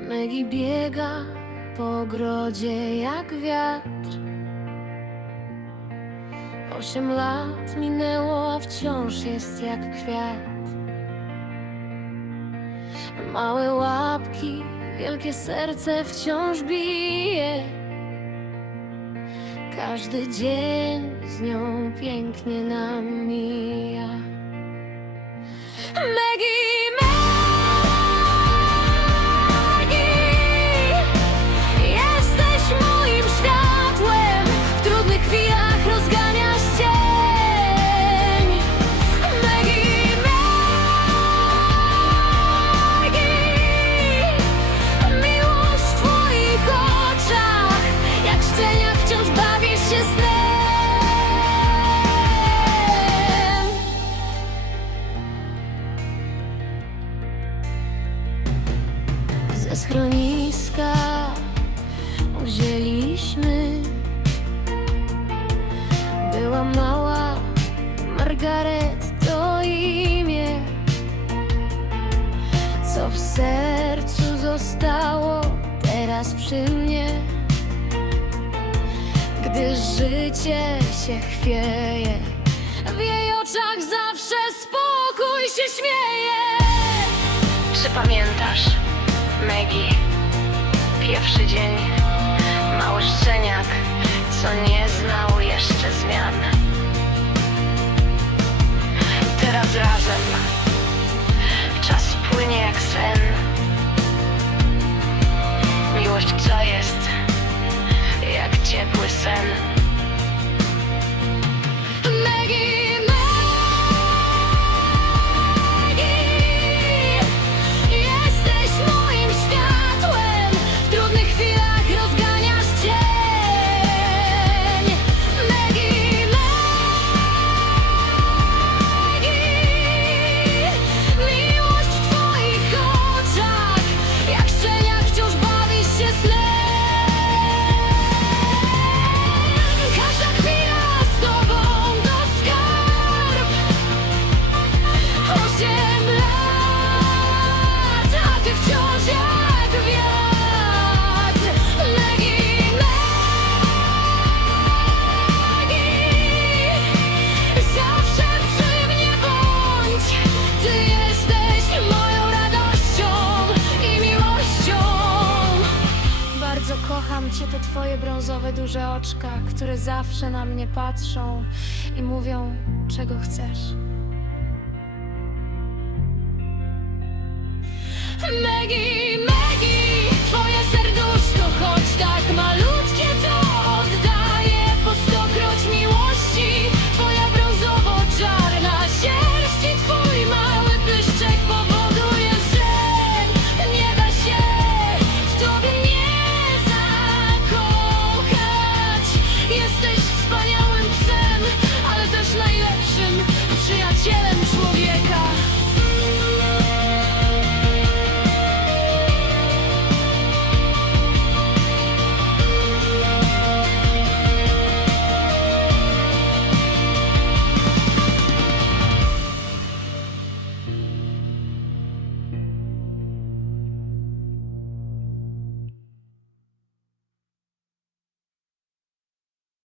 Megi biega po ogrodzie jak wiatr. Osiem lat minęło, a wciąż jest jak kwiat. Małe łapki, wielkie serce wciąż bije. Każdy dzień z nią pięknie nam mija. Szczeniak wciąż bawisz się snem. Ze schroniska wzięliśmy Była mała Margaret to imię Co w sercu zostało teraz przy mnie Gdy życie się chwieje W jej oczach zawsze spokój się śmieje Czy pamiętasz, Maggie? Pierwszy dzień, mały szczeniak, co nie znał jeszcze zmian. Teraz razem, listen. Cię, te twoje brązowe duże oczka, które zawsze na mnie patrzą i mówią, czego chcesz. Maggie,